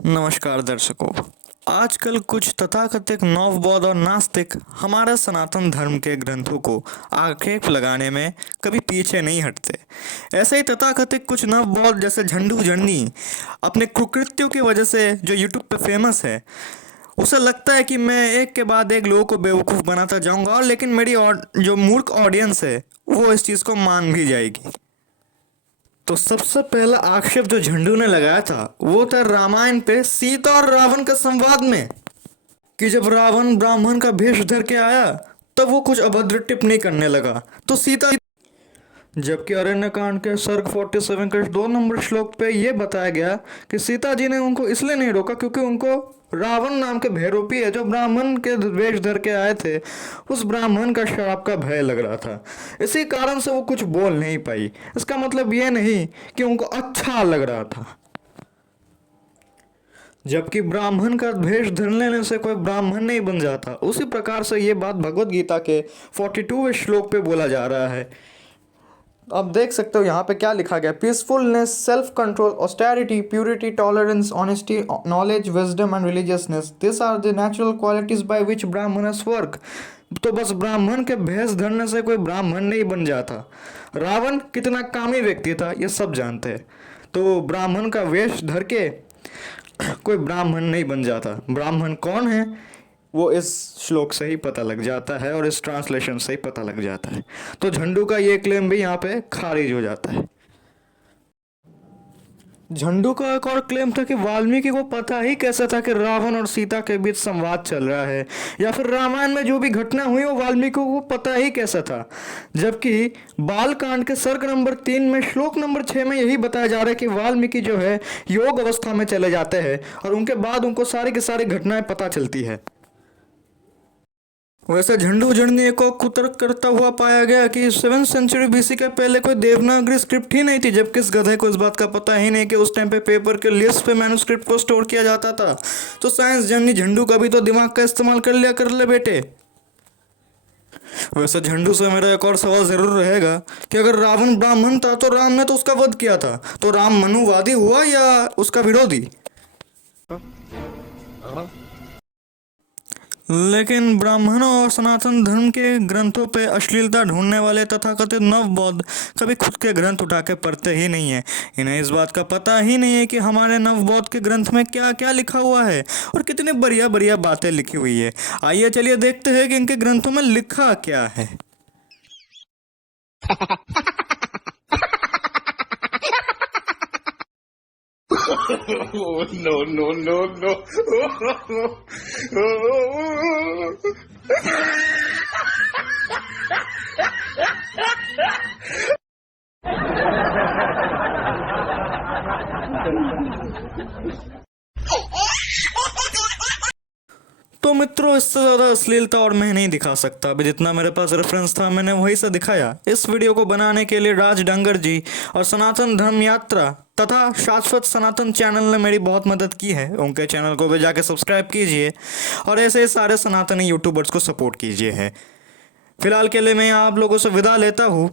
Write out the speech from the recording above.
नमस्कार दर्शकों। आजकल कुछ तथाकथित नवबौद्ध और नास्तिक हमारे सनातन धर्म के ग्रंथों को आक्षेप लगाने में कभी पीछे नहीं हटते। ऐसे ही तथाकथित कुछ नवबौद्ध जैसे झंडू झंडी अपने कुकृत्यों की वजह से जो यूट्यूब पे फेमस है, उसे लगता है कि मैं एक के बाद एक लोगों को बेवकूफ़ बनाता जाऊंगा, और लेकिन मेरी जो मूर्ख ऑडियंस है वो इस चीज़ को मान भी जाएगी। तो सबसे पहला आक्षेप जो झंडू ने लगाया था वो था रामायण पे सीता और रावण के संवाद में, कि जब रावण ब्राह्मण का भेष धर के आया तब वो कुछ अभद्र टिप्पणी करने लगा तो सीता, जबकि अरण्यकांड के सर्ग 47 के 2 नंबर श्लोक पे ये बताया गया कि सीता जी ने उनको इसलिए नहीं रोका क्योंकि उनको रावण नाम के भैरूपी है जो ब्राह्मण के वेश धर के आए थे, उस ब्राह्मण का श्राप का भय लग रहा था। इसी कारण से वो कुछ बोल नहीं पाई। इसका मतलब ये नहीं कि उनको अच्छा लग रहा था। जबकि ब्राह्मण का भेष धर लेने से कोई ब्राह्मण नहीं बन जाता। उसी प्रकार से ये बात भगवत गीता के 42वें श्लोक पे बोला जा रहा है। आप देख सकते हो यहाँ पे क्या लिखा गया, peacefulness, self control, austerity, purity, tolerance, honesty, knowledge, wisdom and religiousness, this are the natural qualities by which Brahmanas work. तो बस ब्राह्मण के भेष धरने से कोई ब्राह्मण नहीं बन जाता। रावण कितना कामी व्यक्ति था ये सब जानते हैं, तो ब्राह्मण का वेश धर के कोई ब्राह्मण नहीं बन जाता। ब्राह्मण कौन है वो इस श्लोक से ही पता लग जाता है और इस ट्रांसलेशन से ही पता लग जाता है। तो झंडू का ये क्लेम भी यहाँ पे खारिज हो जाता है। झंडू का एक और क्लेम था कि वाल्मीकि को पता ही कैसे था कि रावण और सीता के बीच संवाद चल रहा है, या फिर रामायण में जो भी घटना हुई वो वाल्मीकि को पता ही कैसा था। जबकि बालकांड के सर्ग नंबर 3 में श्लोक नंबर 6 में यही बताया जा रहा है कि वाल्मीकि जो है योग अवस्था में चले जाते हैं और उनके बाद उनको सारी की सारी घटनाएं पता चलती है। वैसे झंडू झंडी को कुतर्क करता हुआ पाया गया कि 7th सेंचुरी बीसी के पहले कोई देवनागरी स्क्रिप्ट ही नहीं थी, जबकि इस गधे को इस बात का पता ही नहीं कि उस टाइम पे पेपर के लिस्ट पे मैन्युस्क्रिप्ट को स्टोर किया जाता था। तो साइंस जर्नी झंडू का भी तो दिमाग का इस्तेमाल कर ले बेटे। वैसे झंडू से मेरा एक और सवाल जरूर रहेगा कि अगर रावण ब्राह्मण था तो राम ने तो उसका वध किया था, तो राम मनुवादी हुआ या उसका विरोधी? लेकिन ब्राह्मणों और सनातन धर्म के ग्रंथों पे अश्लीलता ढूंढने वाले तथाकथित नवबौद्ध कभी खुद के ग्रंथ उठा के पढ़ते ही नहीं है। इन्हें इस बात का पता ही नहीं है कि हमारे नवबौद्ध के ग्रंथ में क्या क्या लिखा हुआ है और कितनी बढ़िया बढ़िया बातें लिखी हुई है। आइए चलिए देखते हैं कि इनके ग्रंथों में लिखा क्या है। Oh, no, no, no, no. तो मित्रों, इससे ज़्यादा अश्लीलता और मैं नहीं दिखा सकता। अभी जितना मेरे पास रेफरेंस था मैंने वही से दिखाया। इस वीडियो को बनाने के लिए राज डंगर जी और सनातन धर्म यात्रा तथा शाश्वत सनातन चैनल ने मेरी बहुत मदद की है। उनके चैनल को भी जाके सब्सक्राइब कीजिए और ऐसे सारे सनातनी यूट्यूबर्स को सपोर्ट कीजिए है। फिलहाल के लिए मैं आप लोगों से विदा लेता हूँ।